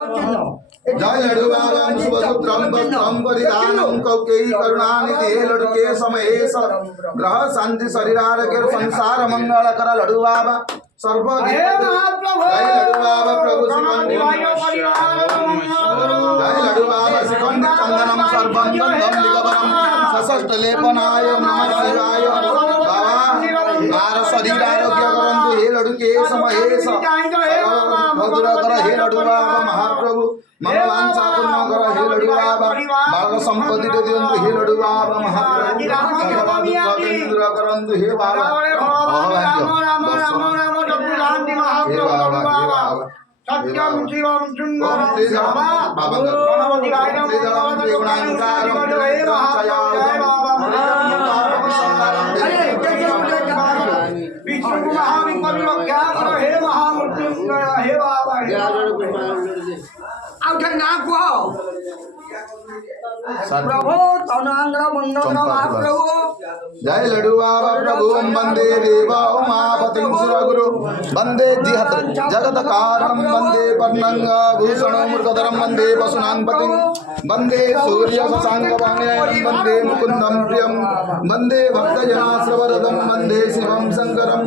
जय लड्डू बाबा शुभसूत्रम वस्त्रम परिधानम कौकेयी करुणानिधि हे लड्डू के समहेश ग्रह शांति शरीरारोग्य संसार मंगल कर लड्डू बाबा सर्व जय लड्डू बाबा प्रभु शिखंडी जय लड्डू बाबा शिखंडी चंदनम सर्वं गंधम दिगवरम सशस्त्र लेपनाय नमः शिवाय बाबा मार शरीर आरोग्य करंतु हे लड्डू के समहेश मधुर कर हे लड्डू बाबा महाप्रभु मनोवांछा पूर्ण कर हे लड्डू बाबा बाग संपत्ति दियंतु हे लड्डू बाबा महाप्रभु केंद्र करंतु हे बाबा सत्यम शिवम सुंदरम बाबा प्रभु जय लड्डू बाबा प्रभु वंदे देवा उमापति सुरगुरु वंदे जिहत जगत कारणम वंदे पर्णंग भूषण मृगधरम वंदे पशुनांपति वंदे सूर्य शशांकवाहनम वंदे मुकुंदम प्रियम वंदे भक्तजनाश्रवरदम वंदे शिवम शंकरम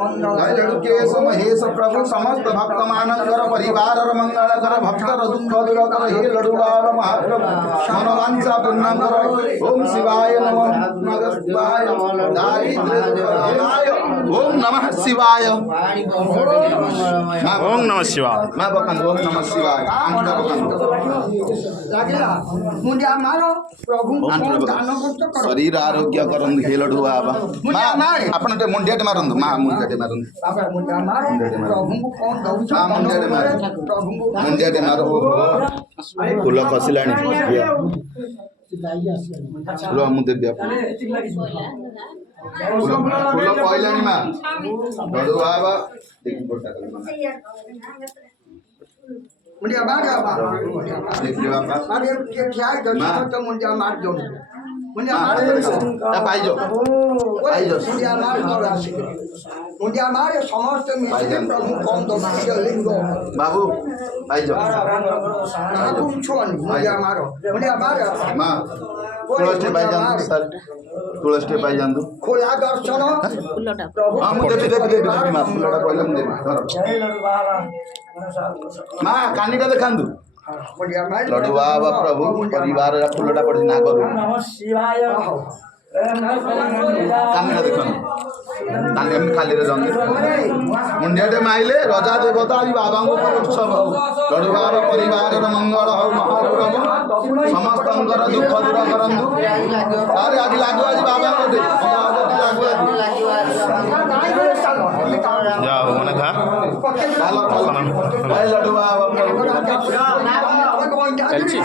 जय लड्डू के महेश प्रभु समस्त भक्त मानकर परिवार मंगल कर भक्त दुख दूर कर हे लड्डू बाबा महाप्रभु मनोवांछा पूर्ण कर ओम शिवाय नमः शिवाय ओम नमः शिवाय ओम नमः शिवाय मैं बकन ओम नमः शिवाय अंतर बकन मुंडिया मारो प्रभु दान करो शरीर आरोग्य करन हे लड्डू बाबा मां आपण ते मुंडियाटे मारंदु मां मुंडियाटे मारंदु बाबा मुंडिया मारो प्रभु को कौन दउछ मां मुंडियाटे मारो प्रभु मुंडियाटे मारो फूल खसिलाणी लो मु देबी आपण फूल कहलानी मां लड्डू बाबा देखि बोटा मुंडिया मार बाबा देखि बाबा मारे के क्या तो मुंडिया मार दो मुंडिया मार पाइजो मुंडिया मार मुंडिया मार समस्त मिले प्रभु कौन दो लिंग बाबू पाइजो बाबू छोन मुंडिया मारो मुंडिया मार मां तुलसी पाइ जांदु सर तुलसी पाइ जांदु खोला दर्शन प्रभु हां मु देबी मां फुलडा कहले मु देबी धर मां कानीटा देखांदु मुंडिया मार लड्डू बाबा प्रभु परिवार रा फुलडा पड़ी ना करू नमः शिवाय कानीटा देखन ताने हम खाली रे जंगे मुंडियाटे माइले राजा देवता आज बाबा को उत्सव हो लड्डू बाबा परिवार रा मंगल हो महाप्रभु समस्त अंगर दुख दूर करंदु अरे आज लागो आज बाबा को दे लागो जाओ मने था जय लड्डू बाबा प्रभु चलची